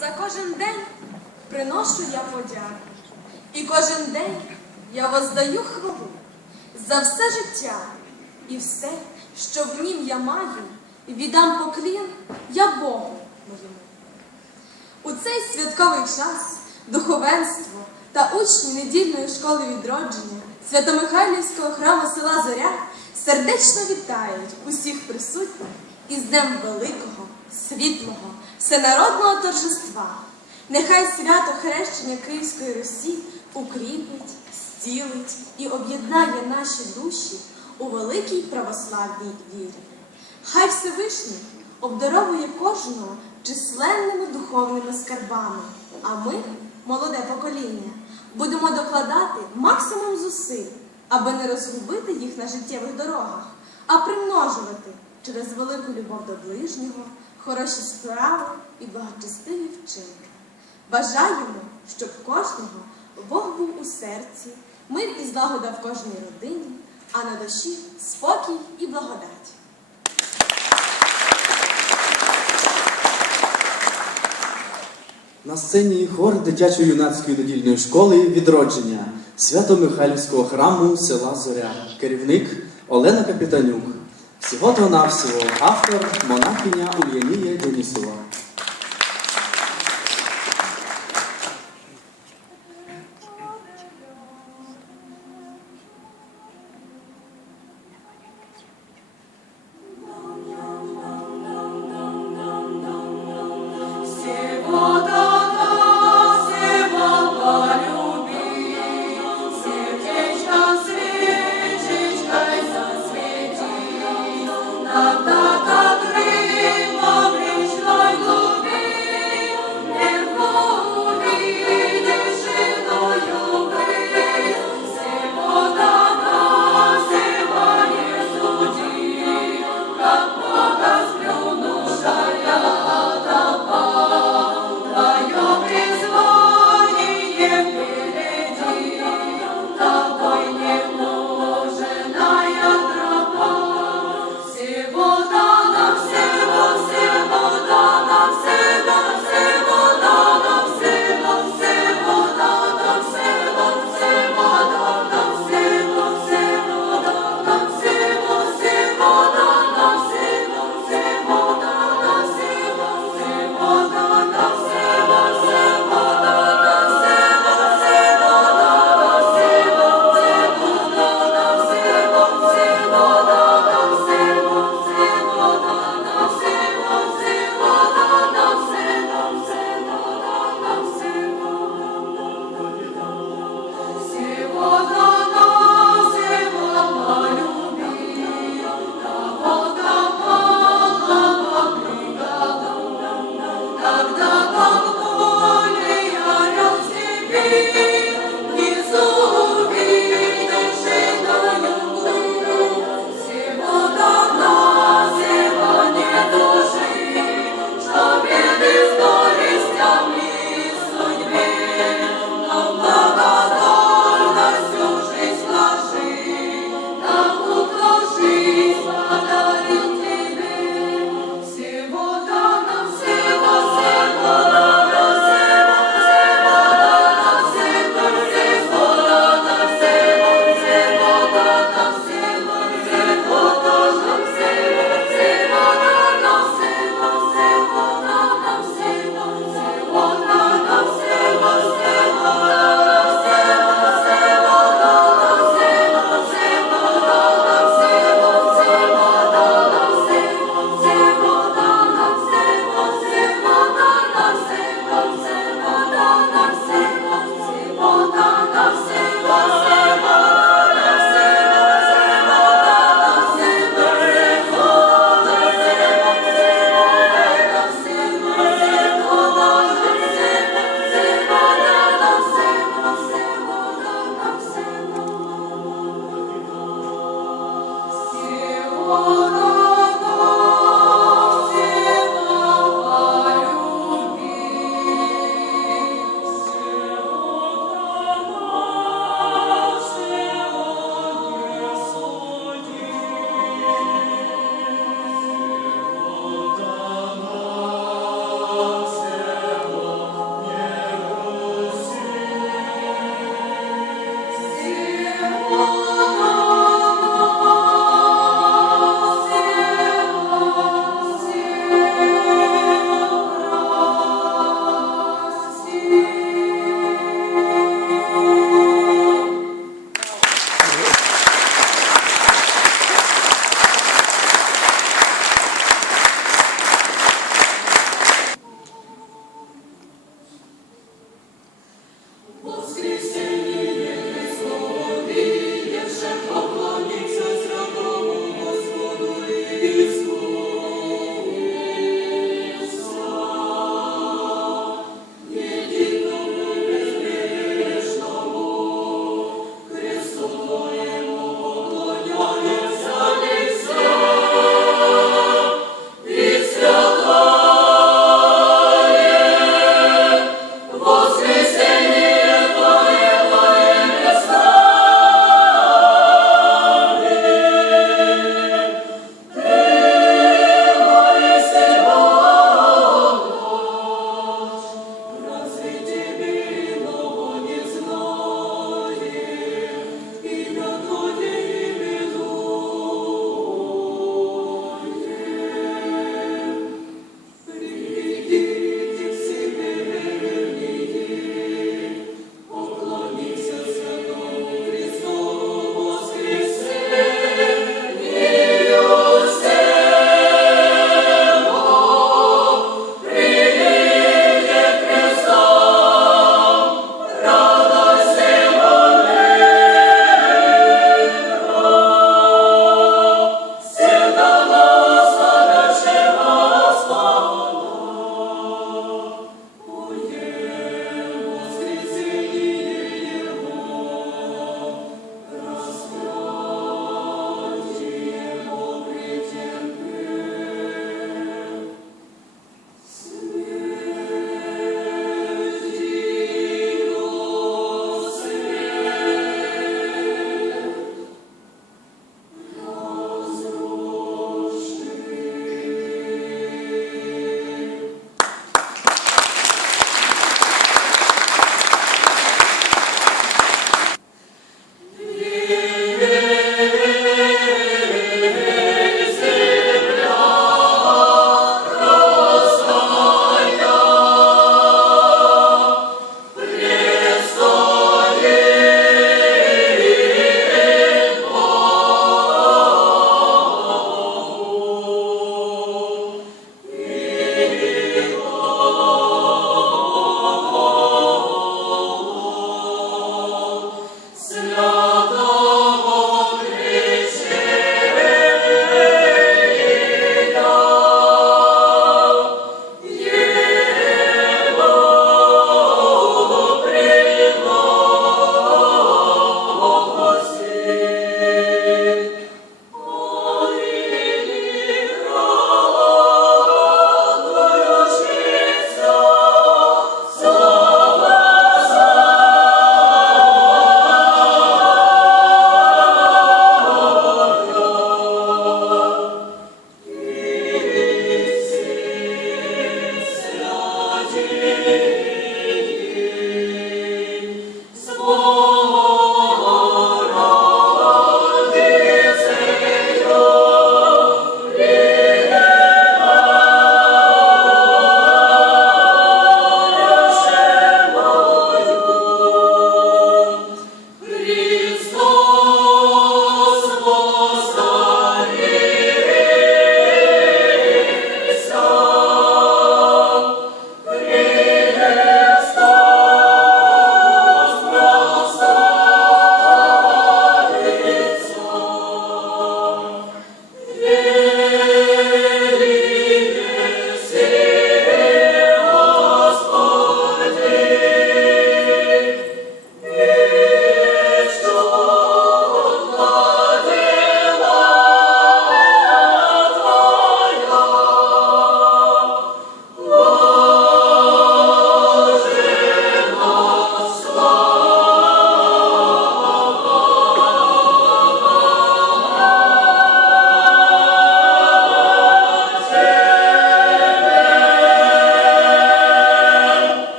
За кожен день приношу я подяку, і кожен день я воздаю хвалу за все життя і все, що в нім я маю, віддам поклін я Богу моєму. У цей святковий час духовенство та учні недільної школи відродження Свято-Михайлівського храму села Зоря сердечно вітають усіх присутніх із Днем великого, світлого, всенародного торжества. Нехай свято хрещення Київської Русі укріпить, стілить і об'єднає наші душі у великій православній вірі. Хай Всевишній обдаровує кожного численними духовними скарбами, а ми, молоде покоління, будемо докладати максимум зусиль, аби не розгубити їх на життєвих дорогах, а примножувати через велику любов до ближнього, хороші справи і благочестиві вчинки. Бажаємо, щоб кожного Бог був у серці, мир і злагода в кожній родині, а на душі спокій і благодать. На сцені хор дитячо-юнацької недільної школи відродження Свято-Михайлівського храму села Зоря. Керівник Олена Капітанюк. Всього-то навсього автор монахиня Ульянія Денісова.